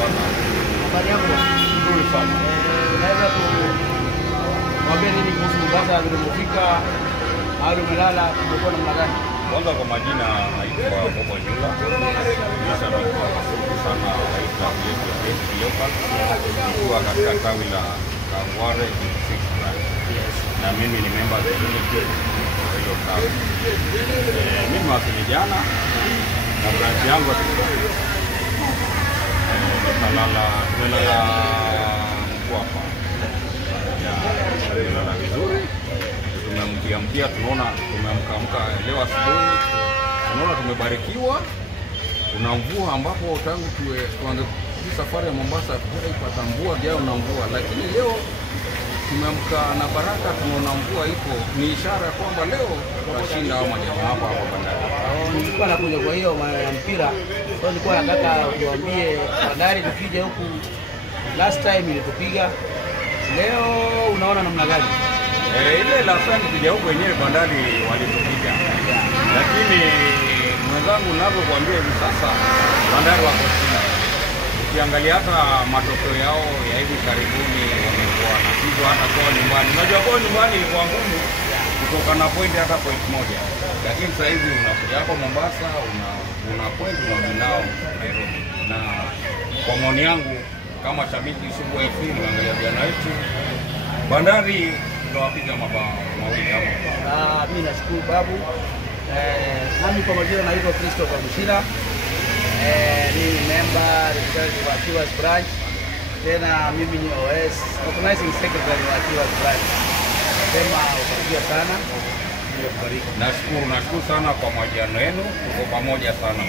Mombasa. Habari yako? Nzuri sana. Unaweza kuambia nini kuhusu Mombasa vile umefika? Mahali umelala kumekuwa namna gani? Kwanza kwa majina naitwa Bobo Nyula. Nisha mikuwa kasuku sana waita yetu ya Besi Local. Nikuwa katika tawi la Kaware in 6 branch. Na mimi ni member of the unity wa hiyo tawi. Mimi wasili jana na branch yangu ya tumelala hapa. Tumelala vizuri. Tumeamkia tunaona tumeamka leo asubuhi. Tunaona tumebarikiwa. Kuna mvua ambapo tangu tuanze safari ya Mombasa tukaipata mvua jana na mvua, lakini leo tumeamka na baraka, tunaona mvua ipo. Ni ishara kwamba leo tutashinda au majamaa hapa bandari. Nilikuwa nakuja kwa hiyo ya mpira. Kwa nilikuwa nataka kuambie bandari tukija huku last time ilitupiga. Leo unaona namna gani? Ile la sana kuja huko wenyewe bandari walitupiga. Lakini mwenzangu ninavyokuambia hivi sasa bandari wako chini. Ukiangalia hata matokeo yao ya hivi karibuni wamekuwa na kitu hata kwa nyumbani. Unajua kwa nyumbani ilikuwa ngumu kutoka na point hata point moja. Lakini sasa hivi unakuja hapa Mombasa una point unarudi nao Nairobi. Na kwa maoni yangu kama shabiki sugu wa FC naangalia vijana wetu bandari tunawapiga mabao mawili hapo. Mimi nashukuru babu. Nami kwa majina naitwa Christopher Mushira. Ni member representative wa Kiwas branch. Tena mimi ni OS organizing secretary wa Kiwas branch. Sema ubarikiwe sana. Nashukuru sana kwa majiano yenu. Tuko pamoja sana.